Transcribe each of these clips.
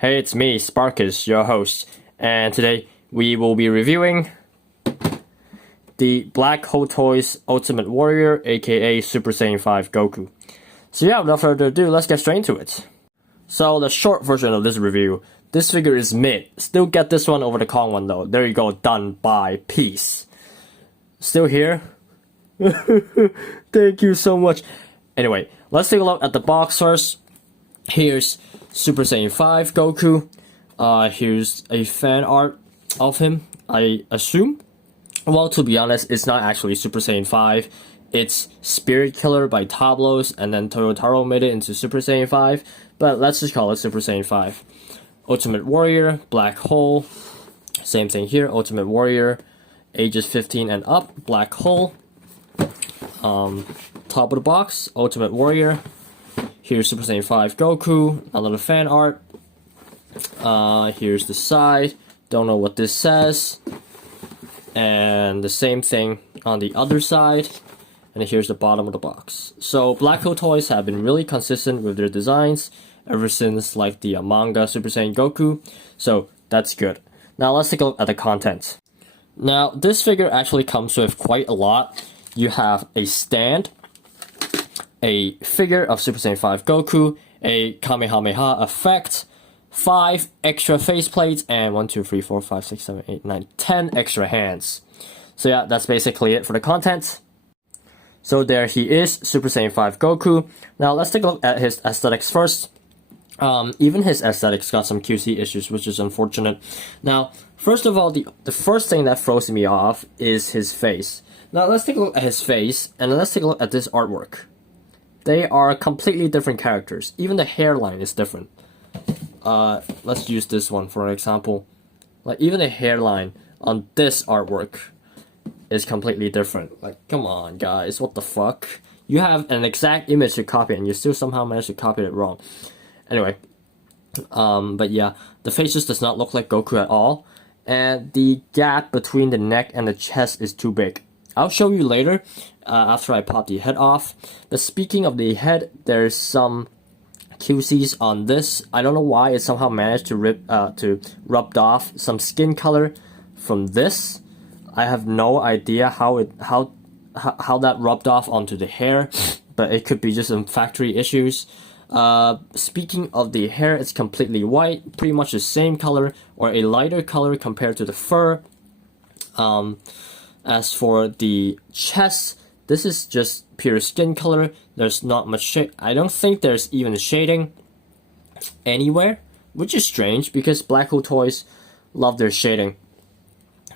Hey, it's me, Sparkist, your host, and today we will be reviewing the Black Hole Toys Ultimate Warrior, aka Super Saiyan 5 Goku. So yeah, without further ado, let's get straight into it. So the short version of this review, this figure is mid. Still get this one over the Kong one though. There you go, done by peace. Still here? Thank you so much. Anyway, let's take a look at the box first. Here's Super Saiyan 5 Goku. Here's a fan art of him, I assume. Well, to be honest, it's not actually Super Saiyan 5. It's Spirit Killer by Tablos, and then Toyotaro made it into Super Saiyan 5. But let's just call it Super Saiyan 5. Ultimate Warrior, Black Hole. Same thing here, Ultimate Warrior. Ages 15 and up, Black Hole. Top of the box, Ultimate Warrior. Here's Super Saiyan 5 Goku, a little fan art. Here's the side, don't know what this says. And the same thing on the other side. And here's the bottom of the box. So Black Hole Toys have been really consistent with their designs ever since like the manga Super Saiyan Goku. So that's good. Now let's take a look at the content. Now this figure actually comes with quite a lot. You have a stand, a figure of Super Saiyan 5 Goku, a Kamehameha effect, 5 extra faceplates, and 1, 2, 3, 4, 5, 6, 7, 8, 9, 10 extra hands. So yeah, that's basically it for the content. So there he is, Super Saiyan 5 Goku. Now let's take a look at his aesthetics first. Even his aesthetics got some QC issues, which is unfortunate. Now, first of all, the first thing that throws me off is his face. Now let's take a look at his face, and let's take a look at this artwork. They are completely different characters. Even the hairline is different. Let's use this one for an example. Like even the hairline on this artwork is completely different. Like, come on, guys, what the fuck? You have an exact image to copy, and you still somehow manage to copy it wrong. Anyway, but yeah, the face just does not look like Goku at all, and the gap between the neck and the chest is too big. I'll show you later after I pop the head off. But speaking of the head, there's some QCs on this. I don't know why it somehow managed to rubbed off some skin color from this. I have no idea how that rubbed off onto the hair, but it could be just some factory issues. Speaking of the hair, it's completely white, pretty much the same color or a lighter color compared to the fur. As for the chest, this is just pure skin color. There's not much shade. I don't think there's even shading anywhere, which is strange because Black Hole Toys love their shading.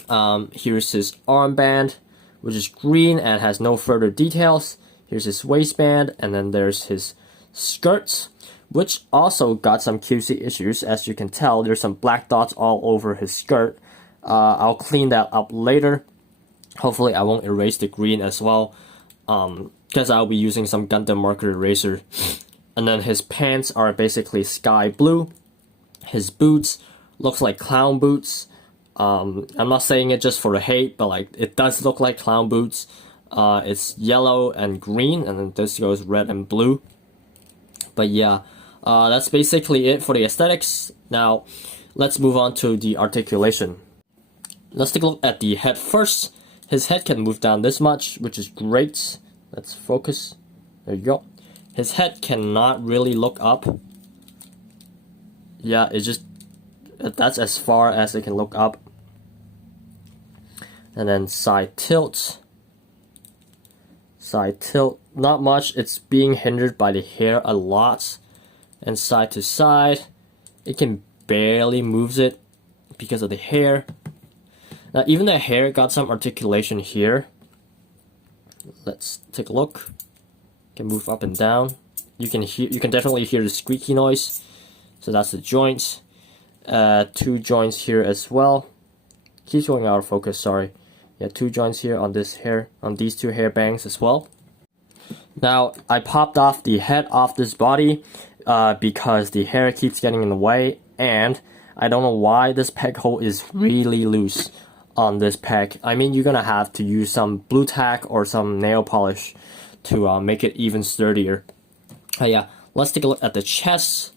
Here's his armband, which is green and has no further details. Here's his waistband, and then there's his skirts, which also got some QC issues. As you can tell, there's some black dots all over his skirt. I'll clean that up later. Hopefully I won't erase the green as well, because I'll be using some Gundam marker eraser. And then his pants are basically sky blue. His boots looks like clown boots. I'm not saying it just for the hate, but like it does look like clown boots. It's yellow and green, and then this goes red and blue. But yeah, that's basically it for the aesthetics. Now let's move on to the articulation. Let's take a look at the head first. His head can move down this much, which is great. Let's focus. There you go. His head cannot really look up. Yeah, that's as far as it can look up. And then side tilt. Side tilt, not much. It's being hindered by the hair a lot. And side to side, it can barely moves it because of the hair. Now even the hair got some articulation here. Let's take a look. Can move up and down. You can definitely hear the squeaky noise. So that's the joints. 2 joints here as well. Keeps going out of focus, sorry. Yeah, 2 joints here on this hair, on these 2 hair bangs as well. Now I popped off the head off this body because the hair keeps getting in the way, and I don't know why this peg hole is really loose on this peg. I mean, you're gonna have to use some blue tack or some nail polish to make it even sturdier. Yeah, let's take a look at the chest.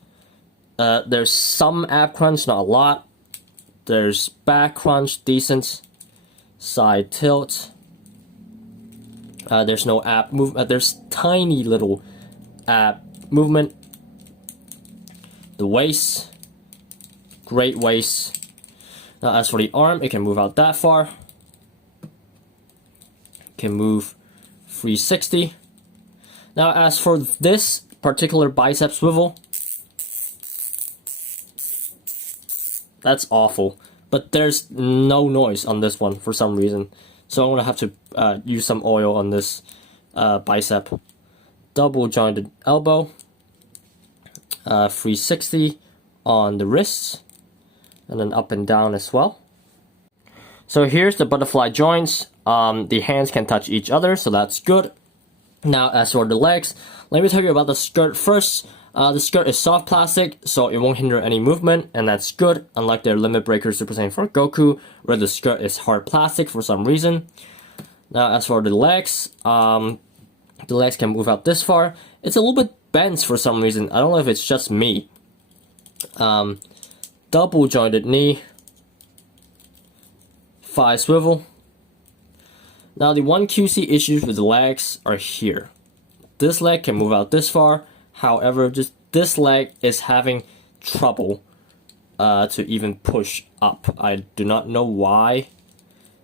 There's some ab crunch, not a lot. There's back crunch, decent. Side tilt. There's no ab movement. There's tiny little ab movement. The waist, great waist. Now as for the arm, it can move out that far. Can move 360. Now as for this particular bicep swivel, that's awful. But there's no noise on this one for some reason. So I'm gonna have to use some oil on this bicep. Double jointed elbow. 360 on the wrists. And then up and down as well. So here's the butterfly joints. The hands can touch each other, so that's good. Now as for the legs, let me tell you about the skirt first. The skirt is soft plastic, so it won't hinder any movement, and that's good, unlike their Limit Breaker Super Saiyan 4 Goku, where the skirt is hard plastic for some reason. Now as for the legs can move out this far. It's a little bit bent for some reason. I don't know if it's just me. Double jointed knee. Thigh swivel. Now the one QC issues with the legs are here. This leg can move out this far. However, just this leg is having trouble to even push up. I do not know why.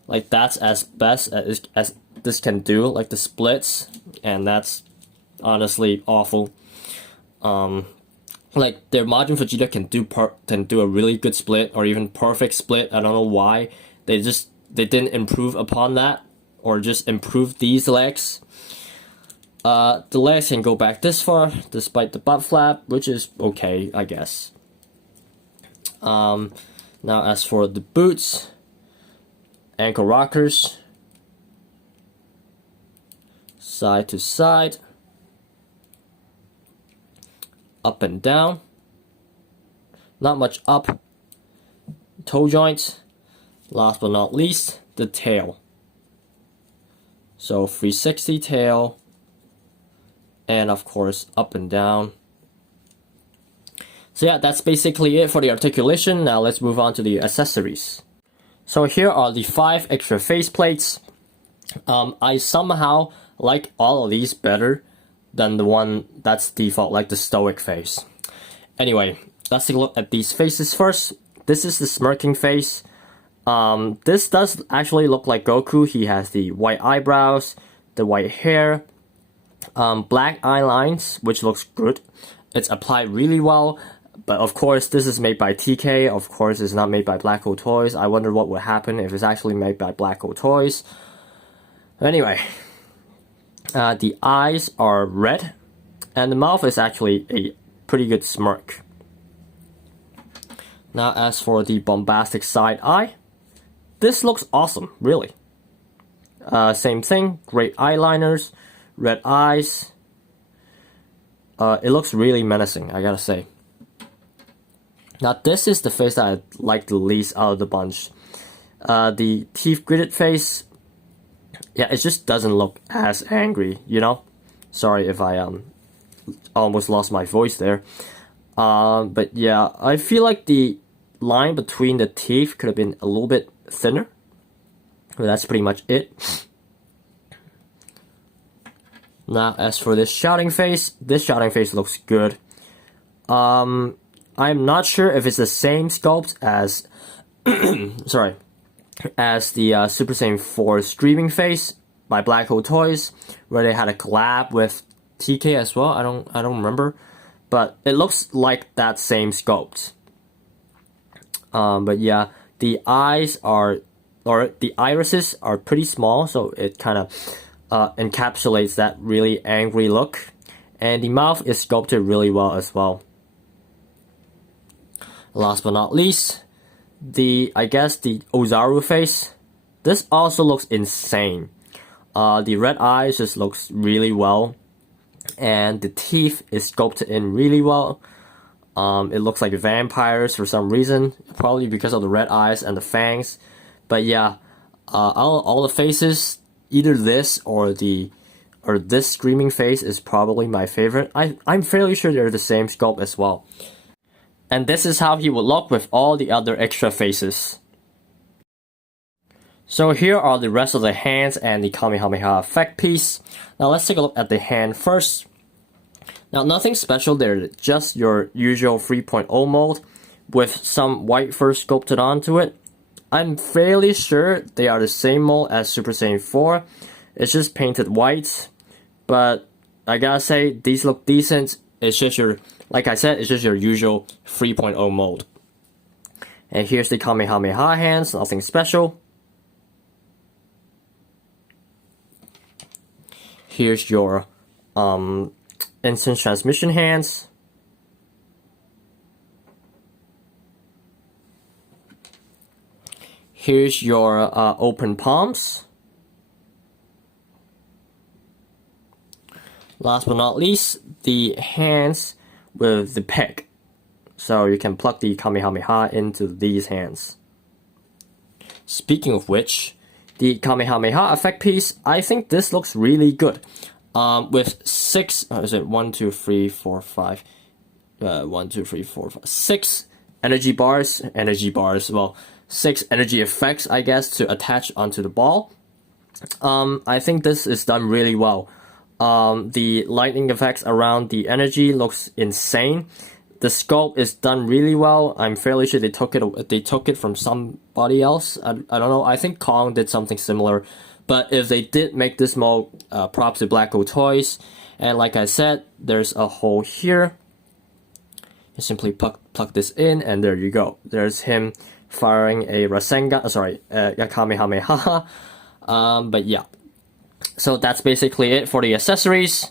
Like that's as best as this can do, like the splits, and that's honestly awful. Like their Majin Vegeta can do a really good split or even perfect split. I don't know why they didn't improve upon that or just improve these legs. The legs can go back this far despite the butt flap, which is okay, I guess. Now as for the boots, ankle rockers, side to side, up and down, not much up, toe joints, last but not least, the tail. So 360 tail, and of course up and down. So yeah, that's basically it for the articulation. Now let's move on to the accessories. So here are the 5 extra face plates. I somehow like all of these better than the one that's default, like the stoic face. Anyway, let's take a look at these faces first. This is the smirking face. This does actually look like Goku. He has the white eyebrows, the white hair, black eye lines, which looks good. It's applied really well, but of course this is made by TK. Of course it's not made by Black Hole Toys. I wonder what would happen if it's actually made by Black Hole Toys. Anyway, the eyes are red, and the mouth is actually a pretty good smirk. Now as for the bombastic side eye, this looks awesome, really. Same thing, great eyeliners, red eyes. It looks really menacing, I gotta say. Now this is the face that I like the least out of the bunch. The teeth gritted face, yeah, it just doesn't look as angry, you know? Sorry if I almost lost my voice there. But yeah, I feel like the line between the teeth could have been a little bit thinner. But that's pretty much it. Now as for this shouting face looks good. I'm not sure if it's the same sculpt as sorry, as the Super Saiyan 4 streaming face by Black Hole Toys, where they had a collab with TK as well. I don't remember, but it looks like that same sculpt. But yeah, the eyes are, or the irises are pretty small, so it kind of encapsulates that really angry look, and the mouth is sculpted really well as well. Last but not least, I guess the Ozaru face. This also looks insane. The red eyes just looks really well, and the teeth is sculpted in really well. It looks like vampires for some reason, probably because of the red eyes and the fangs. But yeah, all the faces, either this or this screaming face is probably my favorite. I'm fairly sure they're the same sculpt as well. And this is how he would look with all the other extra faces. So here are the rest of the hands and the Kamehameha effect piece. Now let's take a look at the hand first. Now nothing special there, just your usual 3.0 mold with some white fur sculpted onto it. I'm fairly sure they are the same mold as Super Saiyan 4. It's just painted white, but I gotta say these look decent. It's just your, like I said, it's just your usual 3.0 mold. And here's the Kamehameha hands, nothing special. Here's your instant transmission hands. Here's your open palms. Last but not least, the hands with the peg. So you can plug the Kamehameha into these hands. Speaking of which, the Kamehameha effect piece, I think this looks really good. With 6 energy bars, well, 6 energy effects, I guess, to attach onto the ball. I think this is done really well. The lightning effects around the energy looks insane. The sculpt is done really well. I'm fairly sure they took it from somebody else. I don't know. I think Kong did something similar. But if they did make this mold, props to Black Gold Toys. And like I said, there's a hole here. You simply plug this in, and there you go. There's him firing a Rasengan, a Kamehameha. But yeah. So that's basically it for the accessories.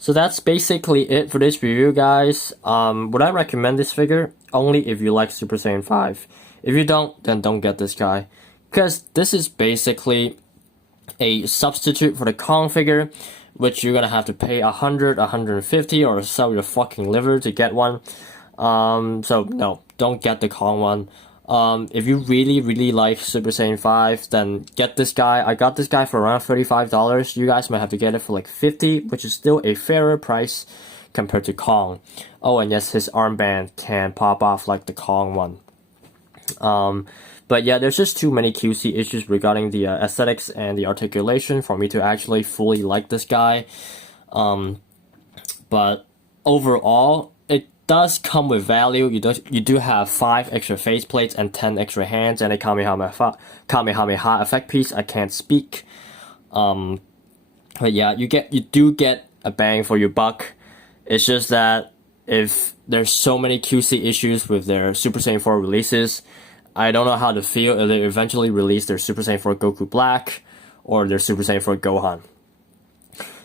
So that's basically it for this review, guys. Would I recommend this figure? Only if you like Super Saiyan 5. If you don't, then don't get this guy. Because this is basically a substitute for the Kong figure, which you're gonna have to pay 100, 150, or sell your fucking liver to get one. So no, don't get the Kong one. If you really like Super Saiyan 5, then get this guy. I got this guy for around $35. You guys might have to get it for like $50, which is still a fairer price compared to Kong. Oh, and yes, his armband can pop off like the Kong one. But yeah, there's just too many QC issues regarding the aesthetics and the articulation for me to actually fully like this guy. But overall, it does come with value. You do have 5 extra faceplates and 10 extra hands and a Kamehameha effect piece. I can't speak. But yeah, you do get a bang for your buck. It's just that if there's so many QC issues with their Super Saiyan 4 releases, I don't know how to feel if they eventually release their Super Saiyan 4 Goku Black or their Super Saiyan 4 Gohan.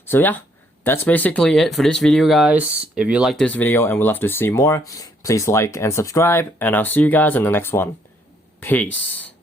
So yeah, that's basically it for this video, guys. If you like this video and would love to see more, please like and subscribe, and I'll see you guys in the next one. Peace.